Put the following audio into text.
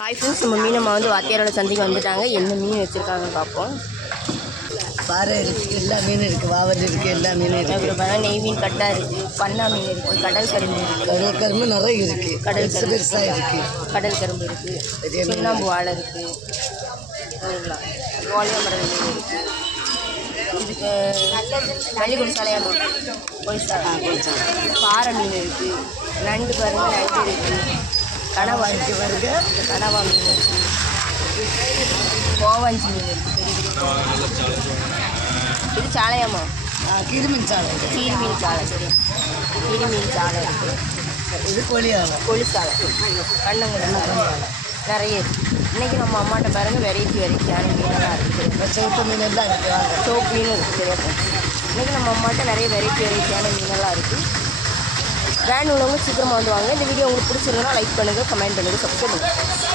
Hi friends, நம்ம மீனம்மா வந்து வாத்தியாரோட சந்தைக்கு வந்துட்டாங்க. என்ன மீன் வச்சுருக்காங்கன்னு பார்ப்போம். பாறை இருக்குது, எல்லா மீன் இருக்குது, வாவல் இருக்குது, எல்லா மீனும் இருக்குது. அப்புறம் பார்த்தா நெய் மீன் கட்டா இருக்குது, பண்ணா மீன் இருக்குது, கடல் கரும்பு இருக்குது. கடல் கரும்பு நிறைய இருக்குது, கடல் கரும்பு பெருசாக இருக்குது. கடல் கரும்பு இருக்குது, சுண்ணாம்பு வாழை இருக்குது, கோலியாமரம் மீன் இருக்குது. இதுக்கு பள்ளிக்கூட சாலையாக பாறை மீன் இருக்குது, நண்டு பாருங்கள், நண்டு இருக்குது, கனவா இருக்குது பாருங்க, கனவா மீன் இருக்குது, கோவாஞ்சி மீன் இருக்குது, இது சாலையாம்மா, கிருமீன் சாலை, கீரிமீன் சாலை, சரி, கீரிமீன் சாலை இருக்குது. இது கொலியாலை, கொழி சாலை, கண்ணங்குளம் நிறைய இருக்குது. இன்றைக்கி நம்ம அம்மாட்ட பாருங்கள், வெரைட்டியான மீனெல்லாம் இருக்குது. சிவப்பு மீன் எல்லாம் இருக்குது. வாங்க, சோப்பு மீனும் இருக்குது. இன்றைக்கி நம்ம அம்மாட்ட நிறைய வெரைட்டியான மீனெல்லாம் இருக்குது. வேன் உள்ளவங்க சீக்கிரமாக வந்து வாங்க. இந்த வீடியோ உங்களுக்கு பிடிச்சிருந்தா லைக் பண்ணுங்கள், கமெண்ட் பண்ணுங்கள், சப்ஸ்கிரைப் பண்ணுங்கள்.